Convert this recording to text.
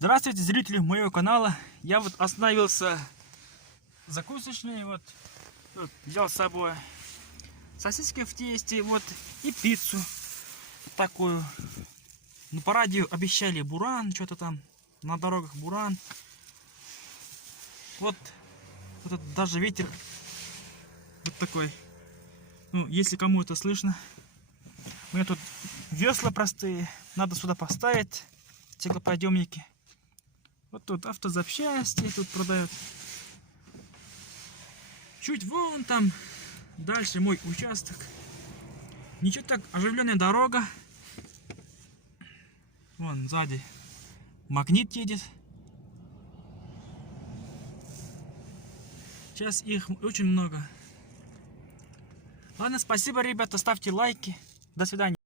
Здравствуйте, зрители моего канала. Я вот остановился закусочный, вот взял с собой сосиски в тесте, вот, и пиццу такую. Ну, по радио обещали буран, что-то там на дорогах буран. Вот даже ветер вот такой. Ну, если кому это слышно. У меня тут весла простые, надо сюда поставить стеклоподъемники. Вот тут автозапчасти тут продают. Чуть вон там дальше мой участок. Ничего, так оживленная дорога. Вон сзади магнит едет. Сейчас их очень много. Ладно, спасибо, ребята, ставьте лайки. До свидания.